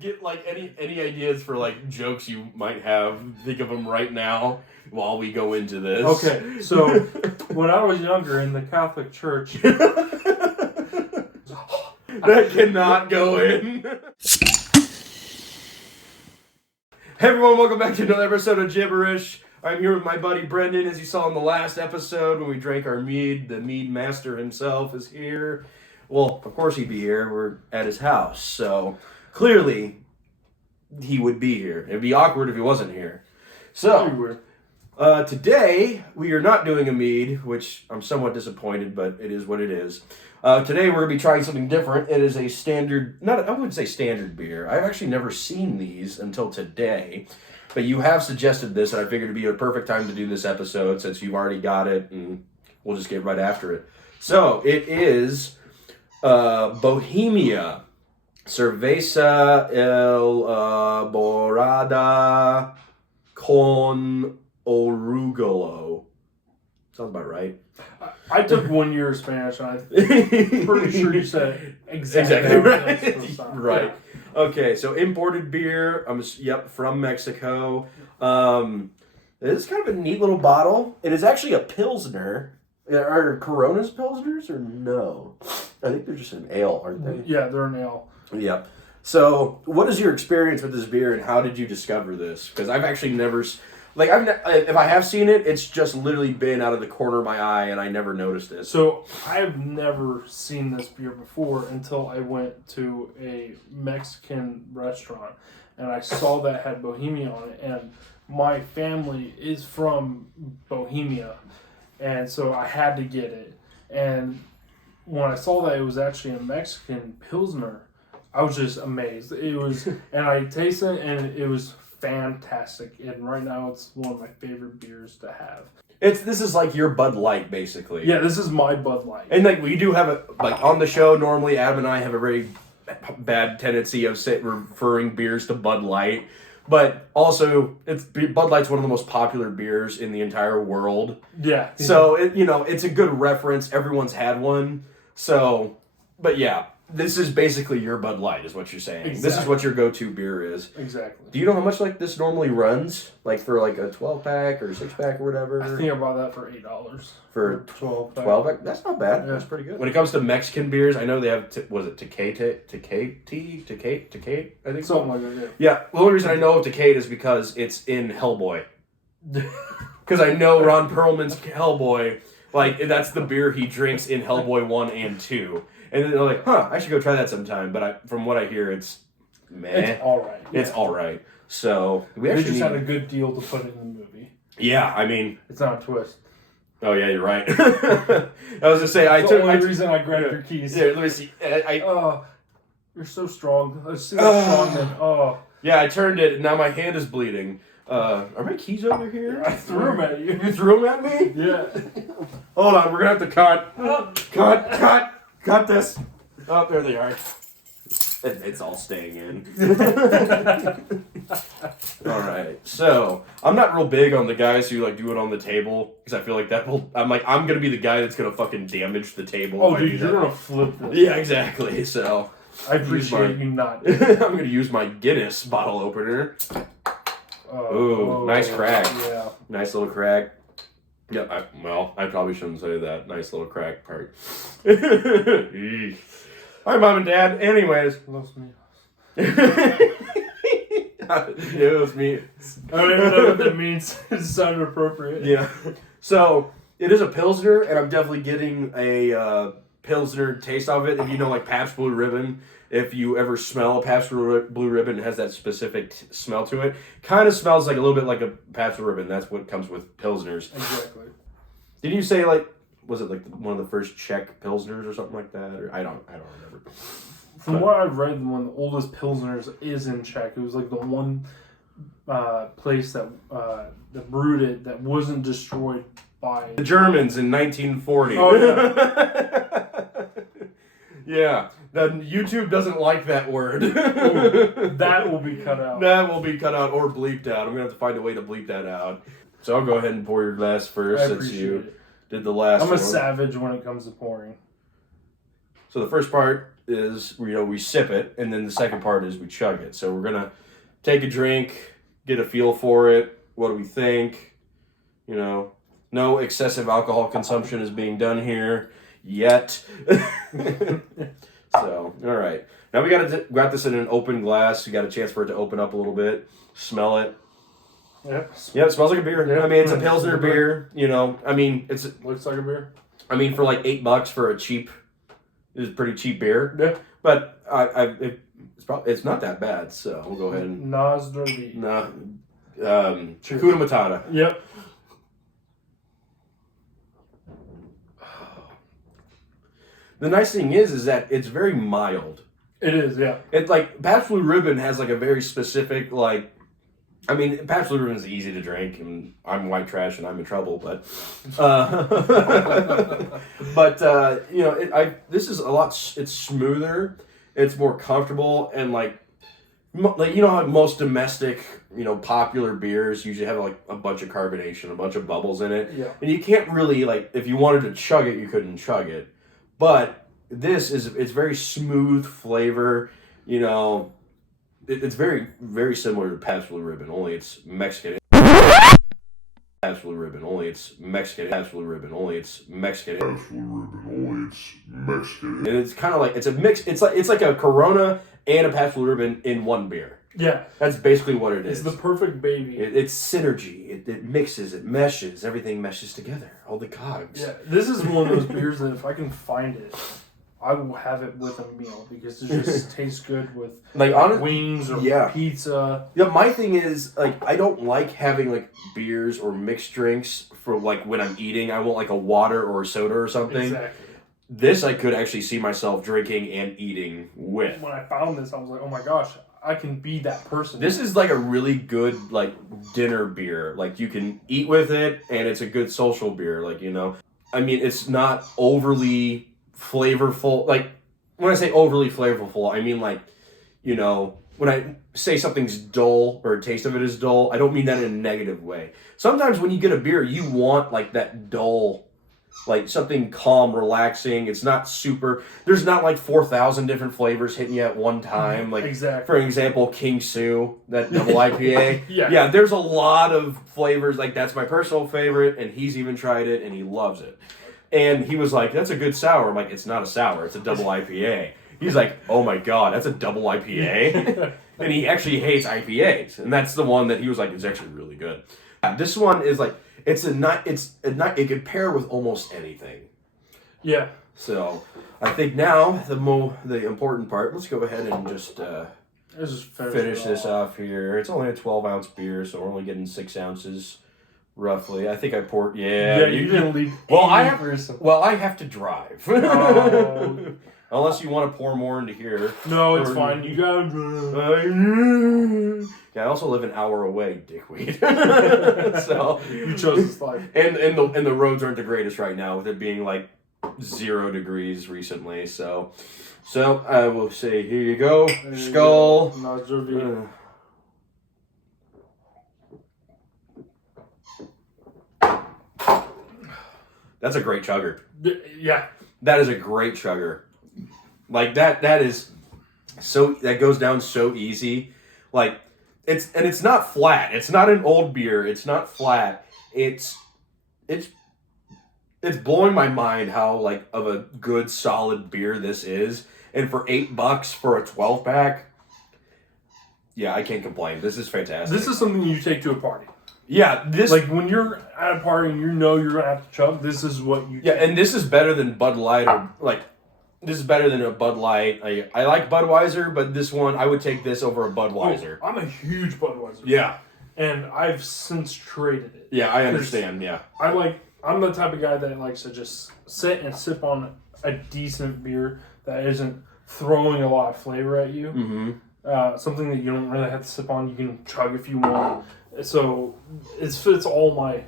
get like any ideas for like jokes you might have. Think of them right now while we go into this. Okay, so when I was younger in the Catholic Church, that cannot go in. Hey everyone, welcome back to another episode of JBBR-ish. I'm here with my buddy Brendon, as you saw in the last episode when we drank our mead. The mead master himself is here. Well, of course he'd be here. We're at his house, so clearly he would be here. It'd be awkward if he wasn't here. So, today we are not doing a mead, which I'm somewhat disappointed, but it is what it is. Today we're going to be trying something different. It is a standard, I wouldn't say standard beer. I've actually never seen these until today. But you have suggested this, and I figured it'd be a perfect time to do this episode since you've already got it, and we'll just get right after it. So, it is Bohemia. Cerveza elaborada con orugolo. Sounds about right. I took 1 year of Spanish, and I'm pretty sure you said exactly right. Right. Yeah. Okay, so imported beer. From Mexico. This is kind of a neat little bottle. It is actually a Pilsner. Are Coronas Pilsners or no? I think they're just an ale, aren't they? Yeah, they're an ale. Yep. So, what is your experience with this beer, and how did you discover this? Because I've actually never... if I have seen it, it's just literally been out of the corner of my eye, and I never noticed it. So, I've never seen this beer before until I went to a Mexican restaurant, and I saw that it had Bohemia on it, and my family is from Bohemia, and so I had to get it. And when I saw that it was actually a Mexican Pilsner, I was just amazed. It was, and I tasted it, and it was fantastic, and right now it's one of my favorite beers to have. This is like your Bud Light, basically. Yeah, this is my Bud Light. And we do have on the show, normally Adam and I have a very bad tendency of referring beers to Bud Light, but also Bud Light's one of the most popular beers in the entire world. Yeah. So it's a good reference. Everyone's had one. So, but yeah. This is basically your Bud Light, is what you're saying. Exactly. This is what your go-to beer is. Exactly. Do you know how much this normally runs? For a 12-pack or 6-pack or whatever? I think I bought that for $8. For 12-pack? That's not bad. Yeah. That's pretty good. When it comes to Mexican beers, I know they have, was it Tecate? I think something like that, yeah. The only reason I know of Tecate is because it's in Hellboy. Because I know Ron Perlman's Hellboy, that's the beer he drinks in Hellboy 1 and 2. And then they're like, I should go try that sometime. But from what I hear, it's meh. It's all right. Yeah. It's all right. So we just had a good deal to put in the movie. Yeah, I mean, it's not a twist. Oh yeah, you're right. I was gonna say the only reason I grabbed your keys. Yeah, let me see. Oh, you're so strong. Let's see how strong then. Oh. Yeah, I turned it. And now my hand is bleeding. Are my keys over here? I threw them at you. You threw them at me? Yeah. Hold on, we're gonna have to cut. Cut this. Oh, there they are. It's all staying in. All right. So, I'm not real big on the guys who do it on the table because I feel like I'm going to be the guy that's going to fucking damage the table. Oh, dude, you're going to flip this. Yeah, exactly. So, I appreciate you not. I'm going to use my Guinness bottle opener. Ooh, nice crack. Yeah. Nice little crack. Yeah, I probably shouldn't say that. Nice little crack part. Hi, Mom and Dad. Anyways. Los míos. Dios míos. I don't even know what that means. It sounded appropriate. Yeah. So, it is a Pilsner, and I'm definitely getting a Pilsner taste of it. If you know, Pabst Blue Ribbon, if you ever smell a Pabst Blue Ribbon, it has that specific smell to it. Kind of smells a little bit like a Pabst Blue Ribbon. That's what comes with Pilsners. Exactly. Didn't you say, was it one of the first Czech Pilsners or something like that? Or I don't remember. From what I've read, one of the oldest Pilsners is in Czech. It was the one place that brewed it that wasn't destroyed by the Germans in 1940. Oh, yeah. Yeah. YouTube doesn't like that word. That will be cut out. That will be cut out or bleeped out. I'm going to have to find a way to bleep that out. So I'll go ahead and pour your glass first since you did the last one. I'm a savage when it comes to pouring. So the first part is, we sip it, and then the second part is we chug it. So we're gonna take a drink, get a feel for it. What do we think? No excessive alcohol consumption is being done here yet. So, all right. Now we got this in an open glass. You got a chance for it to open up a little bit. Smell it. Yep. Yeah, it smells like a beer. Yep. I mean, it's a Pilsner beer. Looks like a beer. I mean, for like $8 for it's a pretty cheap beer. Yeah. But it's not that bad. So we'll go ahead and Nazdrovi. Hakuna Matata. Yep. The nice thing is that it's very mild. It is, yeah. It's like Pabst Blue Ribbon has like a very specific Pabst Blue Ribbon is easy to drink, and I'm white trash and I'm in trouble. But, this is a lot. It's smoother. It's more comfortable, and how most domestic, popular beers usually have like a bunch of carbonation, a bunch of bubbles in it. Yeah. And you can't really if you wanted to chug it, you couldn't chug it. But it's very smooth flavor, it's very, very similar to Pabst Blue Ribbon, only it's Mexican. Pabst Blue Ribbon, only it's Mexican. Pabst Blue Ribbon, only it's Mexican. Pabst Blue Ribbon, only it's Mexican. And it's kind of like, it's a mix, it's like a Corona and a Pabst Blue Ribbon in one beer. Yeah. That's basically what it is. It's the perfect baby. It's synergy. It mixes, it meshes, everything meshes together. All the cogs. Yeah, this is one of those beers that if I can find it, I will have it with a meal because it just tastes good with wings or pizza. Yeah, my thing is I don't like having beers or mixed drinks for when I'm eating. I want a water or a soda or something. Exactly. This I could actually see myself drinking and eating with. When I found this, I was like, oh my gosh, I can be that person. This is a really good dinner beer. You can eat with it, and it's a good social beer. I mean, it's not overly flavorful. When I say overly flavorful, I mean when I say something's dull or a taste of it is dull, I don't mean that in a negative way. Sometimes when you get a beer, you want that dull, something calm, relaxing. It's not super. There's not 4,000 different flavors hitting you at one time. Exactly. For example, King Sue, that double IPA. Yeah. There's a lot of flavors. That's my personal favorite, and he's even tried it and he loves it. And he was like, "That's a good sour." I'm like, "It's not a sour. It's a double IPA." He's like, "Oh my god, that's a double IPA." And he actually hates IPAs, and that's the one that he was like, "It's actually really good." This one is it could pair with almost anything. Yeah. So I think now the important part. Let's go ahead and just finish this off here. It's only a 12-ounce beer, so we're only getting 6 ounces. Roughly, I think I poured. Yeah, you didn't leave. Well, I have to drive. Oh. Unless you want to pour more into here. No, it's fine. You gotta drive. Yeah, I also live an hour away, dickweed. So you chose this life. And the roads aren't the greatest right now, with it being 0 degrees recently. So I will say, here you go, skull. That's a great chugger. Yeah. That is a great chugger. That is so, that goes down so easy. It's not flat. It's not an old beer. It's not flat. It's blowing my mind how of a good solid beer this is. And for $8 for a 12-pack, yeah, I can't complain. This is fantastic. This is something you take to a party. Yeah, this when you're at a party and you're gonna have to chug. This is what you. Yeah, and this is better than Bud Light this is better than a Bud Light. I like Budweiser, but this one I would take this over a Budweiser. Oh, I'm a huge Budweiser. Yeah, and I've since traded it. Yeah, I understand. Yeah, I'm the type of guy that likes to just sit and sip on a decent beer that isn't throwing a lot of flavor at you. Mm-hmm. Something that you don't really have to sip on. You can chug if you want. So it fits all my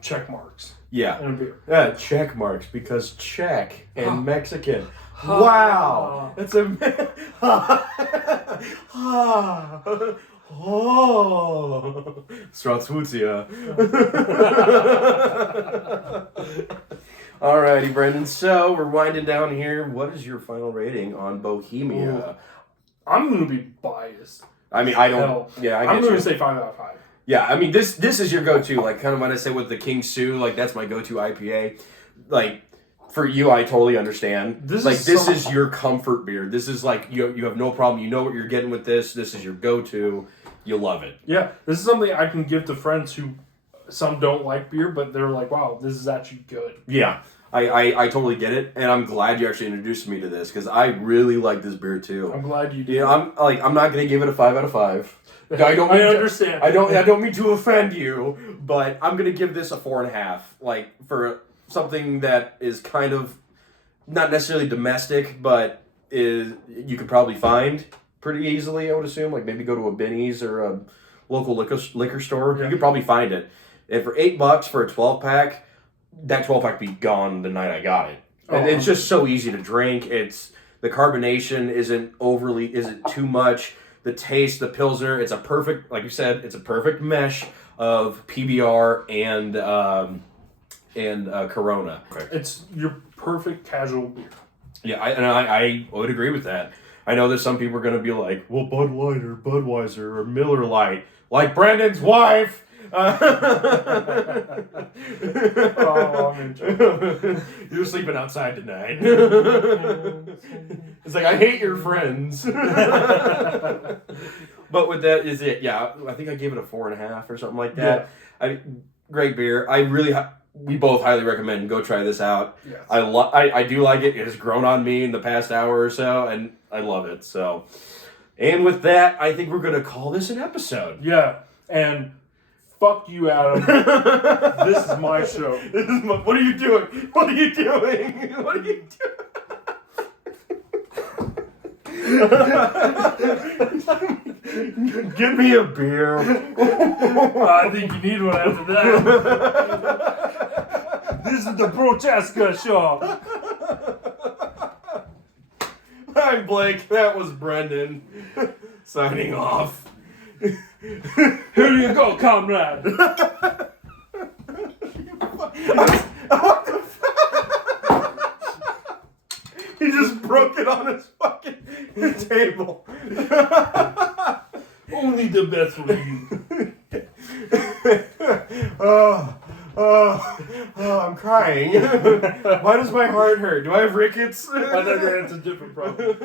check marks. Yeah. In a beer. Yeah, check marks, because Czech and Mexican. Wow. That's a Straswucia. Alrighty, Brendon. So we're winding down here. What is your final rating on Bohemia? Ooh. I'm going to be biased. I mean, I don't. Hell. Yeah, I I'm get going you. to say 5 out of 5. Yeah, I mean, this is your go-to. Like, kind of when I say with the King Sue, like, that's my go-to IPA. Like, for you, I totally understand. This is your comfort beer. This is like, you have no problem. You know what you're getting with this. This is your go-to. You love it. Yeah, this is something I can give to friends who, some don't like beer, but they're like, wow, this is actually good. Yeah, I totally get it. And I'm glad you actually introduced me to this, because I really like this beer, too. I'm glad you did. Yeah, I'm not going to give it a 5 out of 5. I understand. I don't mean to offend you, but I'm gonna give this a 4.5. Like, for something that is kind of not necessarily domestic, but you could probably find pretty easily. I would assume, like maybe go to a Benny's or a local liquor store. Yeah. You could probably find it. And for $8 for a 12-pack, that 12-pack be gone the night I got it. And it's just so easy to drink. The carbonation isn't too much. The taste, the Pilsner, it's a perfect, like you said, it's a perfect mesh of PBR and Corona. It's your perfect casual beer. Yeah, I would agree with that. I know that some people are going to be like, well, Bud Light or Budweiser or Miller Lite, like Brandon's wife. Oh, I'm in trouble. You're sleeping outside tonight. It's like, I hate your friends. But with that is it. Yeah, I think I gave it a 4.5 or something like that. Yeah. Great beer. We both highly recommend. Go try this out. Yes. I do like it. It has grown on me in the past hour or so, and I love it. So, and with that, I think we're gonna call this an episode. Yeah, and fuck you, Adam. This is my show. What are you doing? What are you doing? What are you doing? Give me a beer. I think you need one after that. This is the Prochaska Show. I'm Blake. That was Brendon. Signing off. Here you go, comrade. He just broke it on his fucking table. Only the best for you. I'm crying. Why does my heart hurt? Do I have rickets? I think that's a different problem.